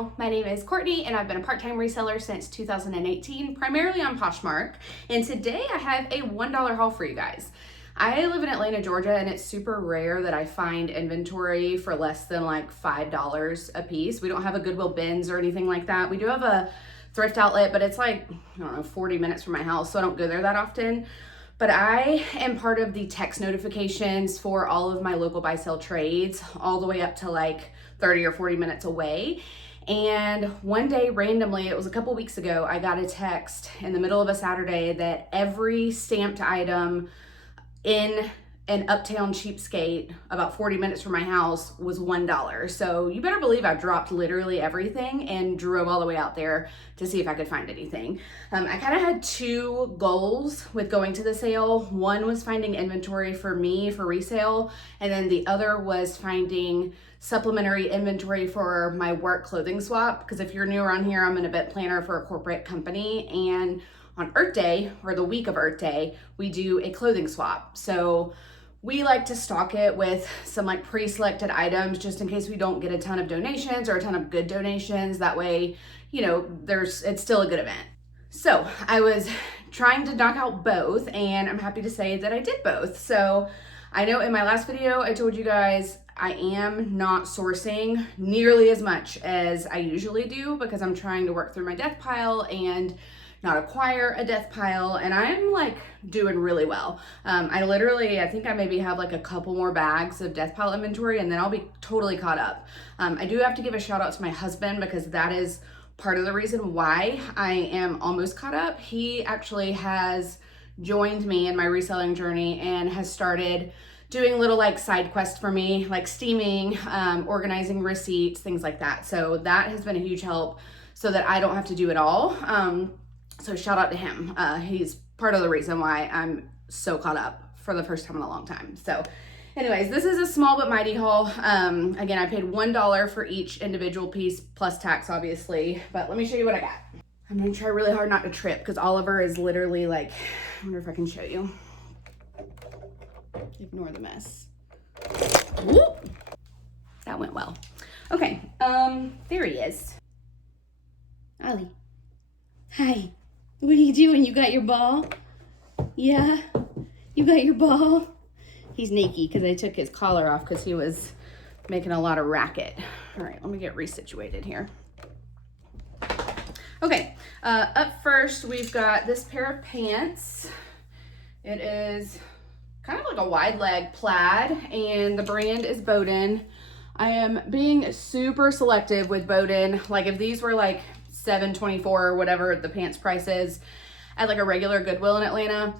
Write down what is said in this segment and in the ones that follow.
channel. My name is Courtney and I've been a part-time reseller since 2018, primarily on Poshmark. And today I have a $1 haul for you guys. I live in Atlanta, Georgia, and it's super rare that I find inventory for less than like $5 a piece. We don't have a Goodwill bins or anything like that. We do have a thrift outlet, but it's like, I don't know, 40 minutes from my house, so I don't go there that often. But I am part of the text notifications for all of my local buy-sell trades, all the way up to like 30 or 40 minutes away. And one day, randomly, it was a couple weeks ago, I got a text in the middle of a Saturday that every stamped item in an uptown cheapskate about 40 minutes from my house was $1. So you better believe I dropped literally everything and drove all the way out there to see if I could find anything. I kind of had two goals with going to the sale. One was finding inventory for me for resale, and then the other was finding supplementary inventory for my work clothing swap. Because if you're new around here, I'm an event planner for a corporate company, and on Earth Day, or the week of Earth Day, we do a clothing swap. So we like to stock it with some like pre-selected items just in case we don't get a ton of donations or a ton of good donations. That way, you know, it's still a good event. So I was trying to knock out both, and I'm happy to say that I did both. So I know in my last video, I told you guys I am not sourcing nearly as much as I usually do because I'm trying to work through my death pile and not acquire a death pile, and I'm like doing really well. I think I maybe have like a couple more bags of death pile inventory, and then I'll be totally caught up. I do have to give a shout out to my husband because that is part of the reason why I am almost caught up. He actually has joined me in my reselling journey and has started doing little like side quests for me, like steaming, organizing receipts, things like that. So that has been a huge help so that I don't have to do it all. So shout out to him. He's part of the reason why I'm so caught up for the first time in a long time. So anyways, this is a small but mighty haul. Again, I paid $1 for each individual piece plus tax, obviously, but let me show you what I got. I'm gonna try really hard not to trip because Oliver is literally like, I wonder if I can show you. Ignore the mess. Whoop. That went well. Okay, there he is. Ollie. Hi. What are you doing? You got your ball? Yeah? You got your ball? He's naked because I took his collar off because he was making a lot of racket. All right, let me get resituated here. Okay, up first, we've got this pair of pants. It is kind of like a wide leg plaid, and the brand is Bowden. I am being super selective with Bowden. Like if these were like $7.24 or whatever the pants price is at like a regular Goodwill in Atlanta,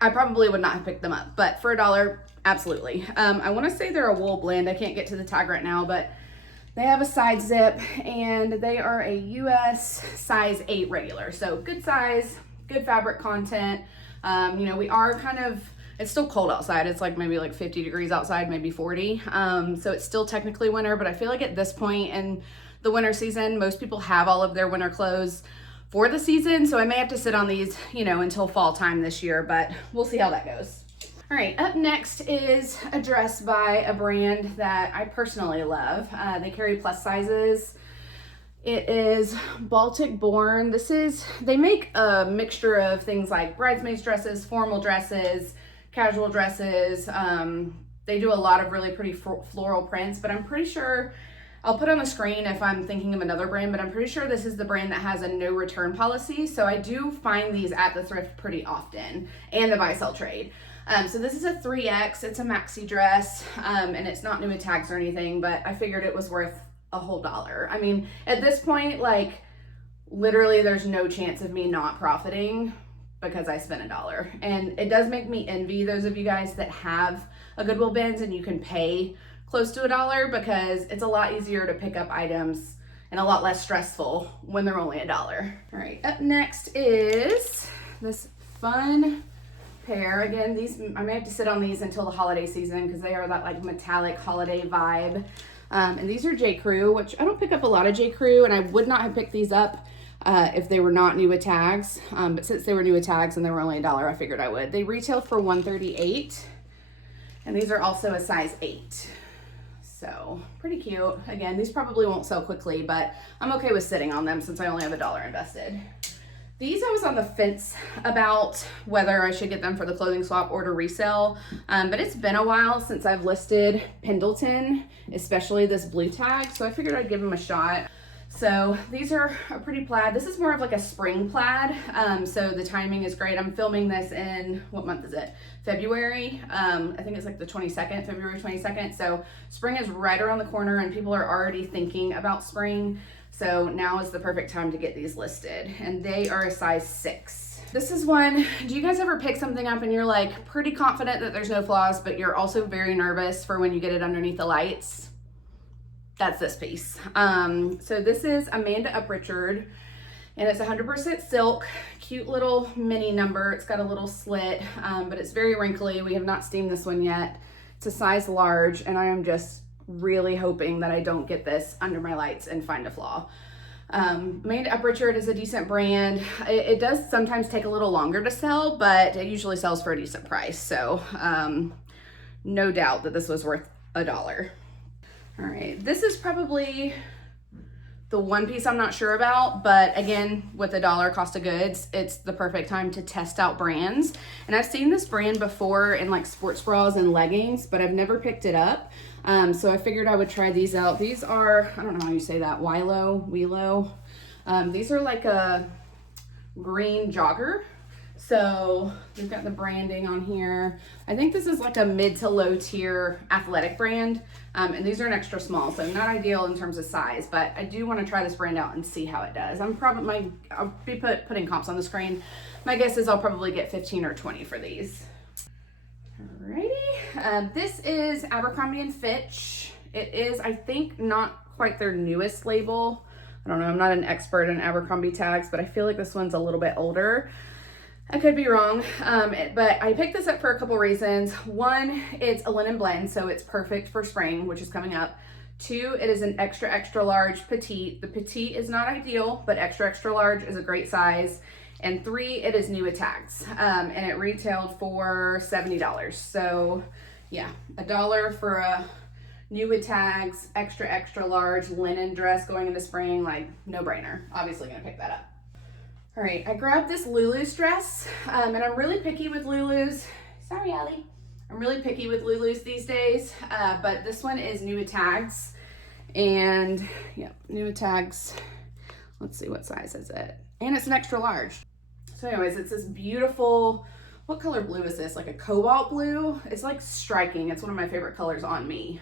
I probably would not have picked them up, but for $1, absolutely. I want to say they're a wool blend. I can't get to the tag right now, but they have a side zip and they are a US size 8 regular. So good size, good fabric content. You know, we are kind of, it's still cold outside. It's like maybe like 50 degrees outside, maybe 40. So it's still technically winter, but I feel like at this point in the winter season, most people have all of their winter clothes for the season. So I may have to sit on these, you know, until fall time this year, but we'll see how that goes. All right, up next is a dress by a brand that I personally love. They carry plus sizes. It is Baltic born. They make a mixture of things like bridesmaids dresses, formal dresses, casual dresses. They do a lot of really pretty floral prints, but I'm pretty sure, I'll put on the screen if I'm thinking of another brand, but I'm pretty sure this is the brand that has a no return policy. So I do find these at the thrift pretty often, and the buy sell trade. So this is a 3X, it's a maxi dress, and it's not new with tags or anything, but I figured it was worth a whole $1. I mean, at this point, like literally there's no chance of me not profiting because I spent $1. And it does make me envy those of you guys that have a Goodwill bins and you can pay close to $1, because it's a lot easier to pick up items and a lot less stressful when they're only $1. All right, up next is this fun pair. Again, these, I may have to sit on these until the holiday season because they are that like metallic holiday vibe. And these are J. Crew, which I don't pick up a lot of J. Crew, and I would not have picked these up if they were not new with tags. But since they were new with tags and they were only $1, I figured I would. They retail for $138, and these are also a size 8. So pretty cute. Again, these probably won't sell quickly, but I'm okay with sitting on them since I only have $1 invested. These I was on the fence about whether I should get them for the clothing swap or to resell, but it's been a while since I've listed Pendleton, especially this blue tag, so I figured I'd give them a shot. So these are a pretty plaid. This is more of like a spring plaid, so the timing is great. I'm filming this in, what month is it? February. I think it's like the 22nd, February 22nd. So spring is right around the corner and people are already thinking about spring. So now is the perfect time to get these listed, and they are a size 6. This is one, do you guys ever pick something up and you're like pretty confident that there's no flaws, but you're also very nervous for when you get it underneath the lights? That's this piece. So this is Amanda Uprichard, and it's 100% silk, cute little mini number. It's got a little slit, but it's very wrinkly. We have not steamed this one yet. It's a size large, and I am just really hoping that I don't get this under my lights and find a flaw. Amanda Uprichard is a decent brand. It does sometimes take a little longer to sell, but it usually sells for a decent price. So no doubt that this was worth $1. All right, this is probably the one piece I'm not sure about, but again, with $1 cost of goods, it's the perfect time to test out brands. And I've seen this brand before in like sports bras and leggings, but I've never picked it up. So I figured I would try these out. These are, I don't know how you say that, Wilo. These are like a green jogger. So we've got the branding on here. I think this is like a mid to low tier athletic brand. And these are an extra small, so not ideal in terms of size, but I do want to try this brand out and see how it does. I'll be putting comps on the screen. My guess is I'll probably get 15 or 20 for these. Alrighty, this is Abercrombie & Fitch. It is, I think, not quite their newest label. I don't know, I'm not an expert in Abercrombie tags, but I feel like this one's a little bit older. I could be wrong, but I picked this up for a couple reasons. One, it's a linen blend, so it's perfect for spring, which is coming up. 2, it is an extra, extra large petite. The petite is not ideal, but extra, extra large is a great size. And 3, it is new with tags, and it retailed for $70. So yeah, $1 for a new with tags, extra, extra large linen dress going into spring, like no brainer. Obviously gonna pick that up. All right, I grabbed this Lulu's dress, and I'm really picky with Lulu's. Sorry, Allie. I'm really picky with Lulu's these days, but this one is new with tags, and yeah, new with tags. Let's see, what size is it? And it's an extra large. So anyways, it's this beautiful, what color blue is this? Like a cobalt blue? It's like striking. It's one of my favorite colors on me.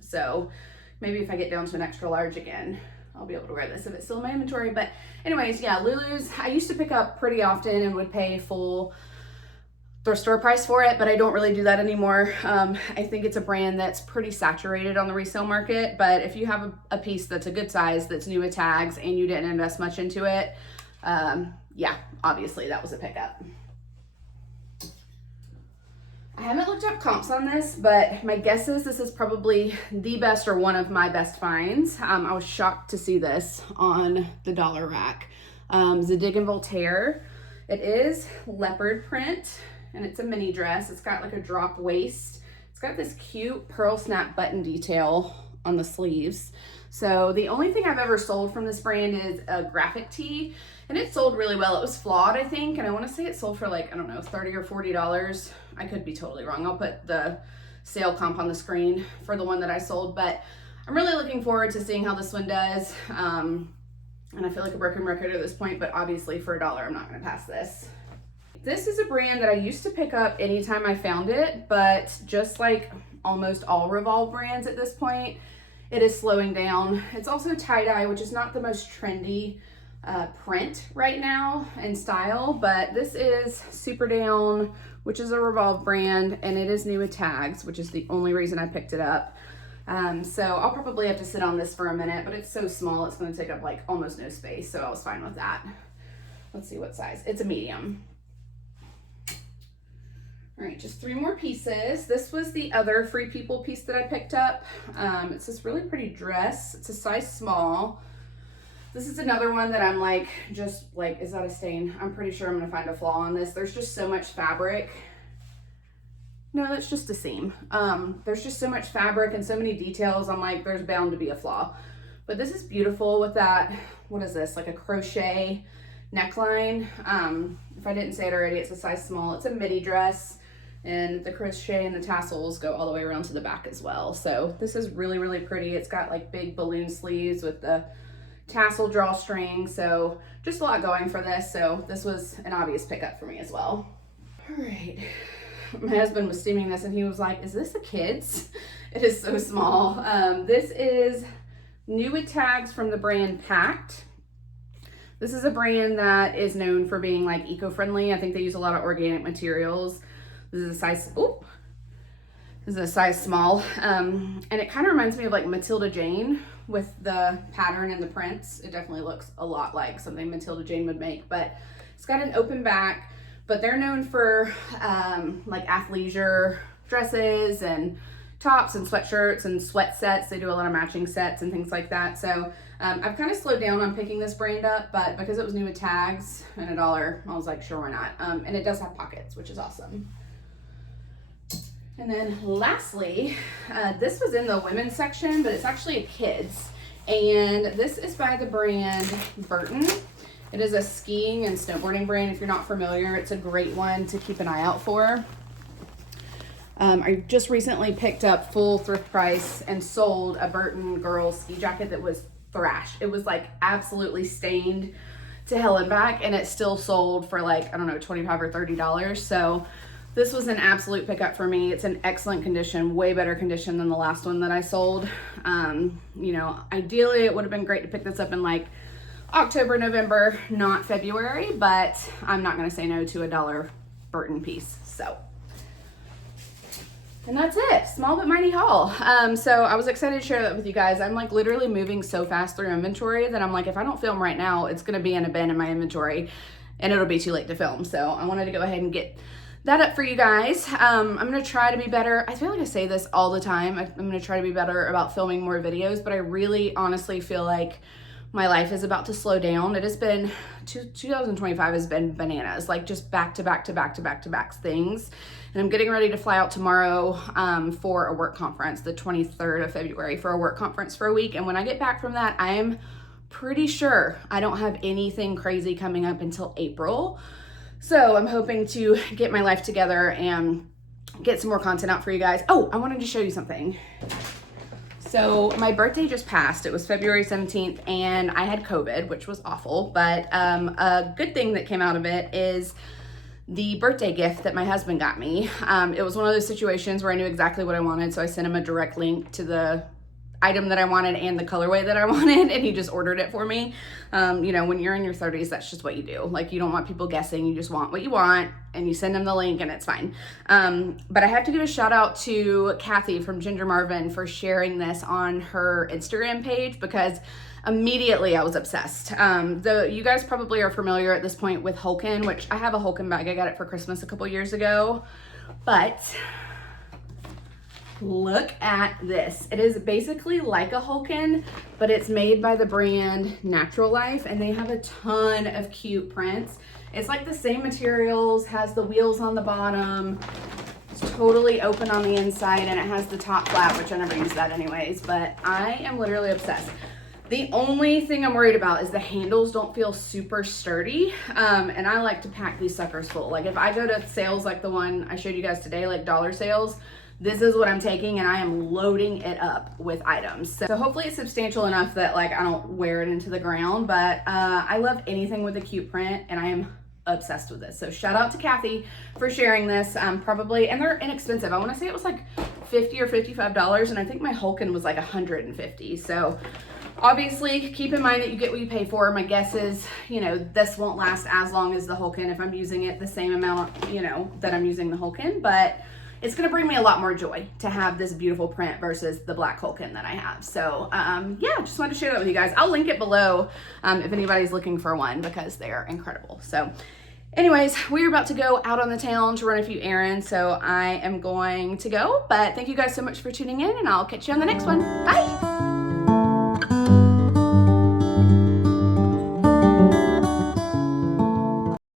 So maybe if I get down to an extra large again, I'll be able to wear this if it's still in my inventory. But anyways, yeah, Lulu's, I used to pick up pretty often and would pay full thrift store price for it, but I don't really do that anymore. I think it's a brand that's pretty saturated on the resale market, but if you have a piece that's a good size, that's new with tags, and you didn't invest much into it, yeah, obviously that was a pickup. I haven't looked up comps on this, but my guess is this is probably the best or one of my best finds. I was shocked to see this on the dollar rack. Zadig and Voltaire. It is leopard print, and it's a mini dress. It's got like a drop waist. It's got this cute pearl snap button detail on the sleeves. So the only thing I've ever sold from this brand is a graphic tee, and it sold really well. It was flawed, I think, and I want to say it sold for like, I don't know, $30 or $40. I could be totally wrong. I'll put the sale comp on the screen for the one that I sold, but I'm really looking forward to seeing how this one does. And I feel like a broken record at this point, but obviously for $1, I'm not going to pass this. This is a brand that I used to pick up anytime I found it, but just like almost all Revolve brands at this point, it is slowing down. It's also tie-dye, which is not the most trendy print right now and style, but this is Super Down, which is a Revolve brand, and it is new with tags, which is the only reason I picked it up. So I'll probably have to sit on this for a minute, but it's so small, it's going to take up like almost no space, so I was fine with that. Let's see what size. It's a medium. All right, just 3 more pieces. This was the other Free People piece that I picked up. It's this really pretty dress. It's a size small. This is another one that I'm like, just like, is that a stain? I'm pretty sure I'm gonna find a flaw on this. There's just so much fabric. No, that's just a seam. There's just so much fabric and so many details. I'm like, there's bound to be a flaw. But this is beautiful with that, what is this, like a crochet neckline. If I didn't say it already, it's a size small. It's a midi dress, and the crochet and the tassels go all the way around to the back as well. So this is really, really pretty. It's got like big balloon sleeves with the tassel drawstring. So just a lot going for this. So this was an obvious pickup for me as well. All right. My husband was steaming this and he was like, is this a kid's? It is so small. This is new with tags from the brand Pact. This is a brand that is known for being like eco-friendly. I think they use a lot of organic materials. This is a size, this is a size small. And it kind of reminds me of like Matilda Jane with the pattern and the prints. It definitely looks a lot like something Matilda Jane would make, but it's got an open back. But they're known for like athleisure dresses and tops and sweatshirts and sweat sets. They do a lot of matching sets and things like that. So I've kind of slowed down on picking this brand up, but because it was new with tags and $1, I was like, sure, why not? And it does have pockets, which is awesome. And then lastly, this was in the women's section, but it's actually a kid's. And this is by the brand Burton. It is a skiing and snowboarding brand. If you're not familiar, it's a great one to keep an eye out for. I just recently picked up full thrift price and sold a Burton girls ski jacket that was thrashed. It was like absolutely stained to hell and back, and it still sold for like, I don't know, $25 or $30. So this was an absolute pickup for me. It's in excellent condition, way better condition than the last one that I sold. You know, ideally it would have been great to pick this up in like October, November, not February, but I'm not gonna say no to $1 Burton piece, so. And that's it, small but mighty haul. So I was excited to share that with you guys. I'm like literally moving so fast through inventory that I'm like, if I don't film right now, it's gonna be in a bin in my inventory and it'll be too late to film. So I wanted to go ahead and get that up for you guys. I'm gonna try to be better. I feel like I say this all the time. I'm gonna try to be better about filming more videos, but I really honestly feel like my life is about to slow down. It has been, 2025 has been bananas, like just back to back to back to back to back things. And I'm getting ready to fly out tomorrow for a work conference, the 23rd of February, for a work conference for a week. And when I get back from that, I am pretty sure I don't have anything crazy coming up until April. So I'm hoping to get my life together and get some more content out for you guys. Oh, I wanted to show you something. So my birthday just passed. It was February 17th and I had COVID, which was awful. But a good thing that came out of it is the birthday gift that my husband got me. It was one of those situations where I knew exactly what I wanted. So I sent him a direct link to the item that I wanted and the colorway that I wanted, and he just ordered it for me. You know, when you're in your 30s, that's just what you do. Like, you don't want people guessing. You just want what you want, and you send them the link, and it's fine. But I have to give a shout out to Kathy from Ginger Marvin for sharing this on her Instagram page, because immediately I was obsessed. You guys probably are familiar at this point with Hulken, which I have a Hulken bag. I got it for Christmas a couple years ago, but look at this. It is basically like a Hulken, but it's made by the brand Natural Life, and they have a ton of cute prints. It's like the same materials, has the wheels on the bottom, it's totally open on the inside, and it has the top flap, which I never use that anyways, but I am literally obsessed. The only thing I'm worried about is the handles don't feel super sturdy, and I like to pack these suckers full. Like, if I go to sales like the one I showed you guys today, like dollar sales, this is what I'm taking, and I am loading it up with items. So hopefully it's substantial enough that like I don't wear it into the ground, but I love anything with a cute print, and I am obsessed with this. So shout out to Kathy for sharing this. Probably, and they're inexpensive. I want to say it was like $50 or $55, and I think my Hulken was like $150. So obviously keep in mind that you get what you pay for. My guess is, you know, this won't last as long as the Hulken if I'm using it the same amount, you know, that I'm using the Hulken, but it's gonna bring me a lot more joy to have this beautiful print versus the black Hulken that I have. So yeah, just wanted to share that with you guys. I'll link it below if anybody's looking for one, because they're incredible. So anyways, we're about to go out on the town to run a few errands, so I am going to go. But thank you guys so much for tuning in, and I'll catch you on the next one. Bye.